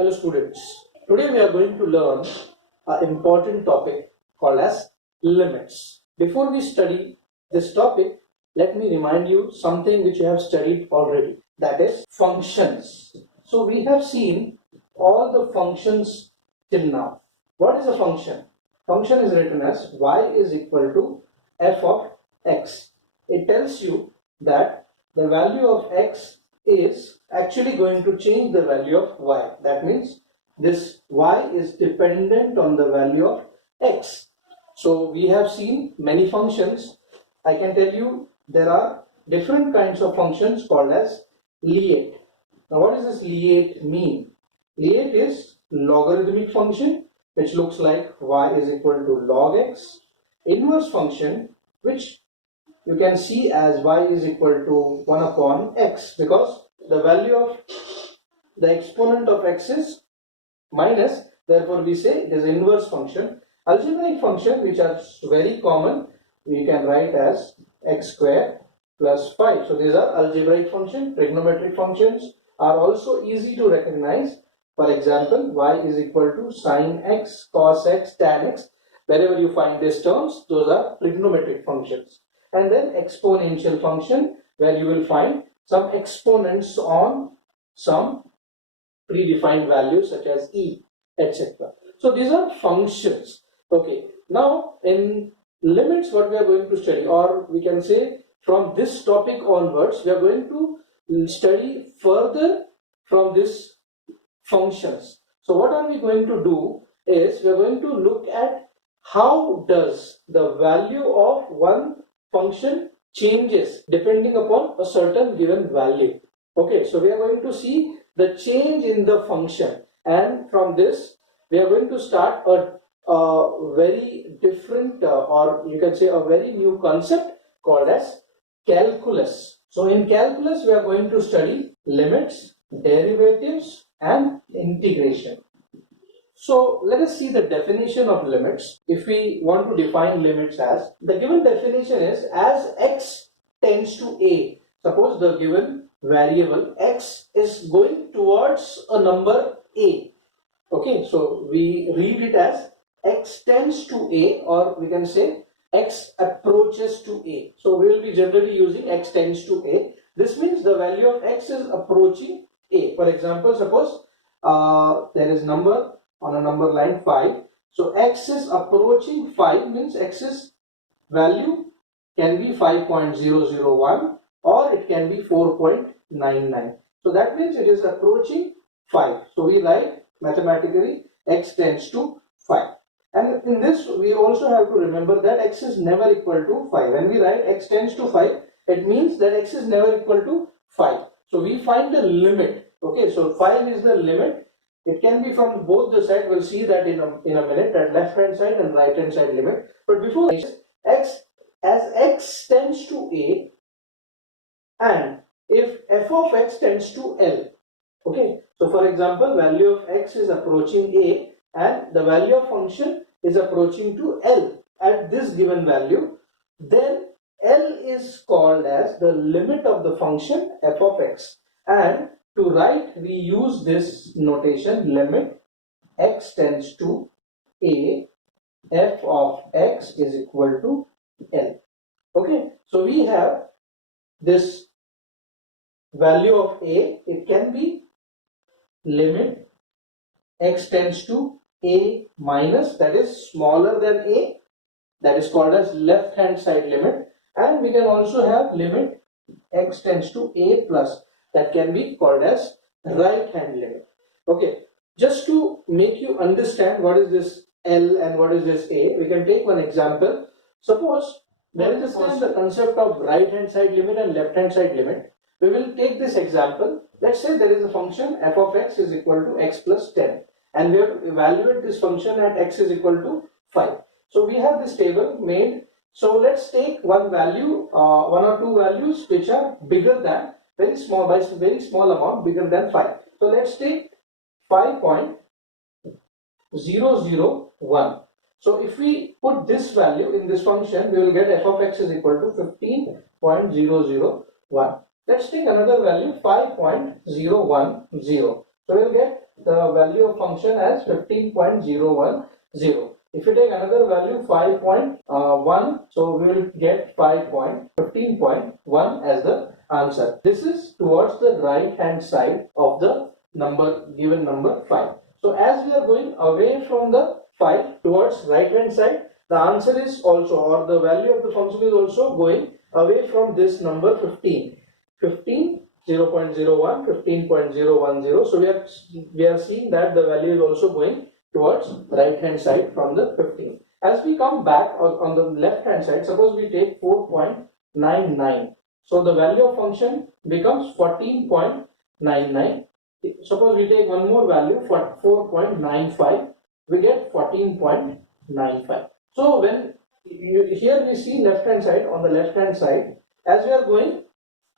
Hello students, today we are going to learn an important topic called as limits. Before we study this topic, let me remind you something which you have studied already, that is functions. So we have seen all the functions till now. What is a function? Function is written as y is equal to f of x. It tells you that the value of x is actually going to change the value of y. That means this y is dependent on the value of x. So we have seen many functions. I can tell you there are different kinds of functions called as lineate. Now what does this lineate mean? Lineate is logarithmic function which looks like y is equal to log x. Inverse function which you can see as y is equal to 1 upon x, because the value of the exponent of x is minus, therefore we say it is inverse function. Algebraic function which are very common, we can write as x square plus 5. So these are algebraic function. Trigonometric functions are also easy to recognize. For example, y is equal to sine x, cos x, tan x. Wherever you find these terms, those are trigonometric functions. And then exponential function, where you will find some exponents on some predefined values such as e, etc. So these are functions. Okay, now in limits what we are going to study, or we can say from this topic onwards, we are going to study further from this functions. So what are we going to do is we are going to look at how does the value of one function changes depending upon a certain given value. Okay, so we are going to see the change in the function, and from this we are going to start a very different or you can say a very new concept called as calculus. So in calculus we are going to study limits, derivatives and integration. So let us see the definition of limits. If we want to define limits, as the given definition is as x tends to a. Suppose the given variable x is going towards a number a. Okay, so we read it as x tends to a, or we can say x approaches to a. So we will be generally using x tends to a. This means the value of x is approaching a. For example, suppose there is number on a number line 5. So x is approaching 5 means x's value can be 5.001 or it can be 4.99. So that means it is approaching 5. So we write mathematically x tends to 5. And in this we also have to remember that x is never equal to 5. When we write x tends to 5, it means that x is never equal to 5. So we find the limit. Okay, so 5 is the limit. It can be from both the sides. We'll see that in a minute, at left hand side and right hand side limit. But before this, x as x tends to a, and if f of x tends to L. Okay, so for example, value of x is approaching a and the value of function is approaching to L at this given value, then L is called as the limit of the function f of x. And to write, we use this notation, limit x tends to a, f of x is equal to L. Okay, so we have this value of a. It can be limit x tends to a minus, that is smaller than a, that is called as left hand side limit. And we can also have limit x tends to a plus, that can be called as right hand limit. Okay, just to make you understand what is this L and what is this a, we can take one example. Suppose there is the concept of right hand side limit and left hand side limit. We will take this example. Let's say there is a function f of x is equal to x plus 10, and we have to evaluate this function at x is equal to 5. So we have this table made. So let's take one value, one or two values which are bigger than, very small, by very small amount, bigger than 5. So let's take 5.001. So if we put this value in this function, we will get f of x is equal to 15.001. Let's take another value, 5.010. So we'll get the value of function as 15.010. If you take another value 5.1, so we will get 15.1 as the answer. This is towards the right hand side of the given number 5. So as we are going away from the 5 towards right hand side, the answer is also, or the value of the function is also going away from this number 15. 0.01, 15.010. So we are seeing that the value is also going towards right hand side from the 15. As we come back on the left hand side, suppose we take 4.99. So the value of function becomes 14.99. Suppose we take one more value for 4.95, we get 14.95. So when here we see left hand side, on the left hand side, as we are going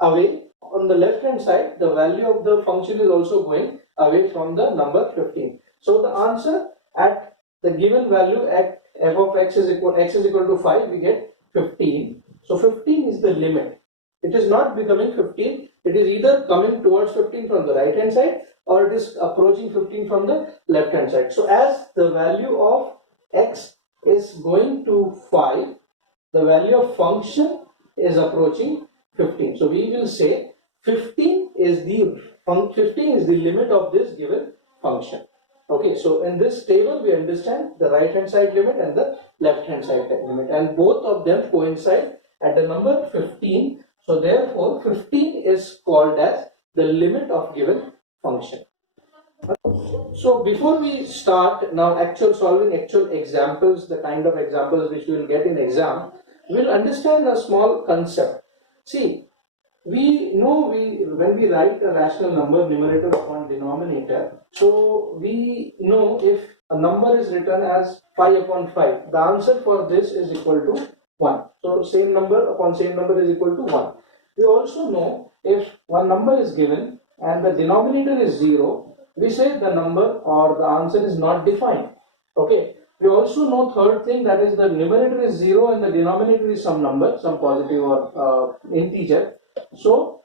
away on the left hand side, the value of the function is also going away from the number 15. So the answer at the given value at f of x is equal to 5, we get 15. So 15 is the limit. It is not becoming 15. It is either coming towards 15 from the right hand side, or it is approaching 15 from the left hand side. So as the value of x is going to 5, the value of function is approaching 15. So we will say 15 is the limit of this given function. Okay, so in this table we understand the right hand side limit and the left hand side limit, and both of them coincide at the number 15. So therefore 15 is called as the limit of given function. So before we start now solving actual examples, the kind of examples which we will get in exam, we will understand a small concept. See, we know when we write a rational number, numerator upon denominator, so we know if a number is written as 5 upon 5, the answer for this is equal to 1. So same number upon same number is equal to 1. We also know if one number is given and the denominator is 0, we say the number or the answer is not defined. Okay. We also know third thing, that is the numerator is 0 and the denominator is some number, some positive or integer. So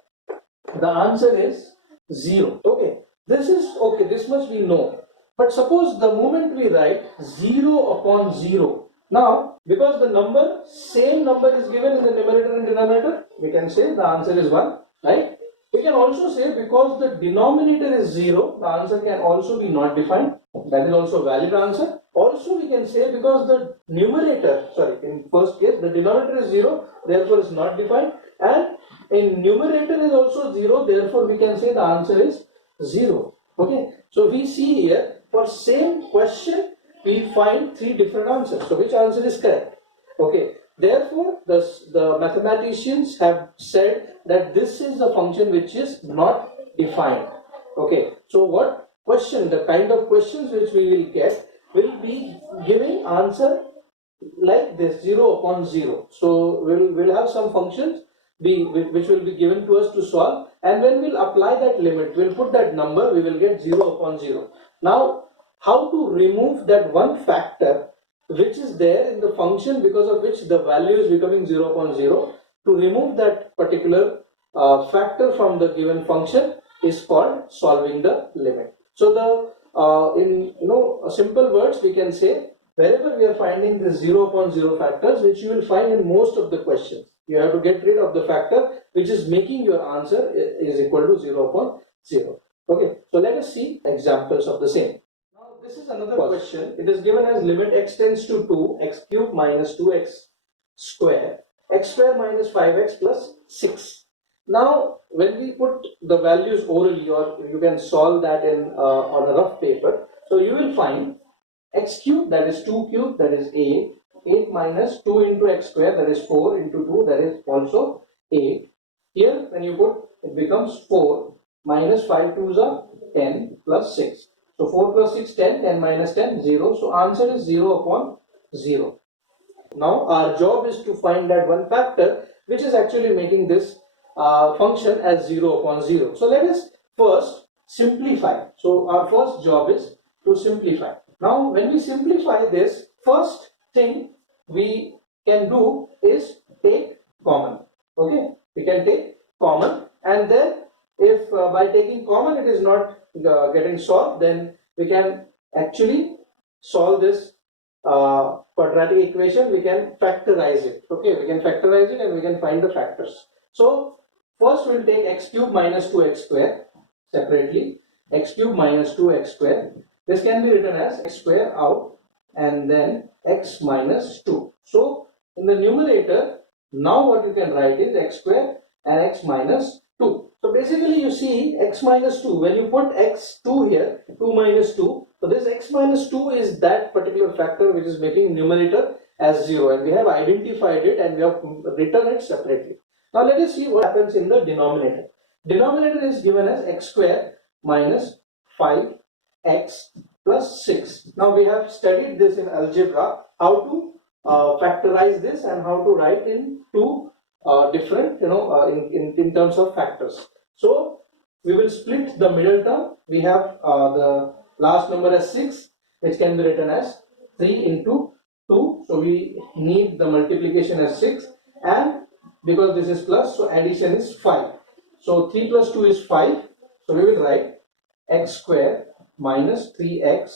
the answer is 0. Okay. This much we know. But suppose the moment we write 0 upon 0. Now, because the same number is given in the numerator and denominator, we can say the answer is 1, right? We can also say because the denominator is 0, the answer can also be not defined. That is also a valid answer. Also we can say because the in first case the denominator is 0, therefore is not defined, and in numerator is also 0, therefore we can say the answer is 0. Okay, so we see here for same question we find 3 different answers. So which answer is correct? Okay, therefore the mathematicians have said that this is the function which is not defined. Okay, so what question, the kind of questions which we will get will be giving answer like this, 0 upon 0. So we'll have some functions which will be given to us to solve, and when we'll apply that limit, we'll put that number, we will get 0 upon 0. Now how to remove that one factor which is there in the function because of which the value is becoming 0 upon 0? To remove that particular factor from the given function is called solving the limit. So in simple words we can say, wherever we are finding the 0 upon 0 factors, which you will find in most of the questions, you have to get rid of the factor which is making your answer is equal to 0 upon 0. Okay, so let us see examples of the same. Now this is another question. It is given as limit x tends to 2, x cube minus 2x square, x square minus 5x plus 6. Now when we put the values orally, or you can solve that on a rough paper, so you will find x cube, that is 2 cube, that is 8. 8 minus 2 into x square, that is 4 into 2, that is also 8. Here when you put, it becomes 4 minus 5 2s are 10 plus 6. So 4 plus 6, 10, 10 minus 10, 0. So answer is 0 upon 0. Now our job is to find that one factor which is actually making this function as 0 upon 0. So let us first simplify. So our first job is to simplify. Now when we simplify this, first thing we can do is take common. Okay, we can take common, and then if by taking common it is not getting solved, then we can actually solve this quadratic equation. We can factorize it. Okay, we can factorize it and we can find the factors. So first we'll take x cube minus 2x square separately. X cube minus 2x square. This can be written as x square out and then x minus 2. So in the numerator, now what you can write is x square and x minus 2. So basically you see x minus 2, when you put x2 here, 2 minus 2, so this x minus 2 is that particular factor which is making numerator as 0, and we have identified it and we have written it separately. Now let us see what happens in the denominator. Denominator is given as x square minus 5x plus 6. Now we have studied this in algebra, how to factorize this and how to write in two different, in terms of factors. So we will split the middle term. We have the last number as 6, which can be written as 3 into 2. So we need the multiplication as 6, and because this is plus, so addition is 5. So 3 plus 2 is 5. So we will write x square minus 3x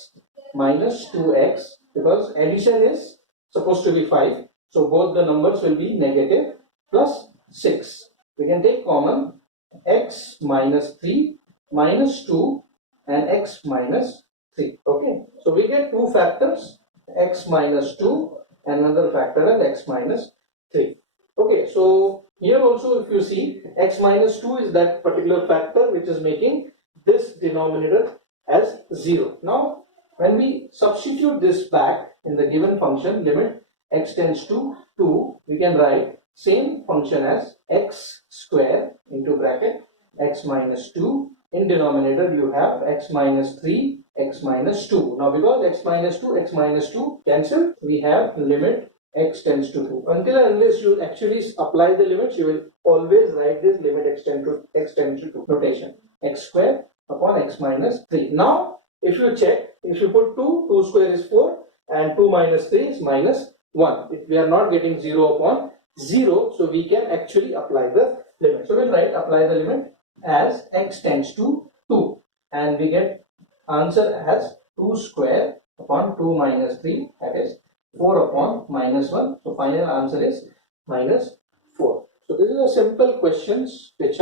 minus 2x, because addition is supposed to be 5. So both the numbers will be negative, plus 6. We can take common x minus 3 minus 2 and x minus 3. Okay, so we get two factors, x minus 2 and another factor as x minus 3. Okay, so here also if you see, x minus 2 is that particular factor which is making this denominator as 0. Now when we substitute this back in the given function, limit x tends to 2, we can write same function as x square into bracket x minus 2. In denominator you have x minus 3, x minus 2. Now because x minus 2 cancel, we have limit x tends to 2. Until and unless you actually apply the limits, you will always write this limit x tends to 2 notation, x square upon x minus 3. Now if you check, if you put 2 square is 4 and 2 minus 3 is minus 1. If we are not getting 0 upon 0, so we can actually apply the limit. So we'll write apply the limit as x tends to 2, and we get answer as 2 square upon 2 minus 3, that is 4 upon minus 1. So final answer is minus 4. So this is a simple questions which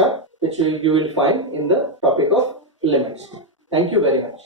you will find in the topic of limits. Thank you very much.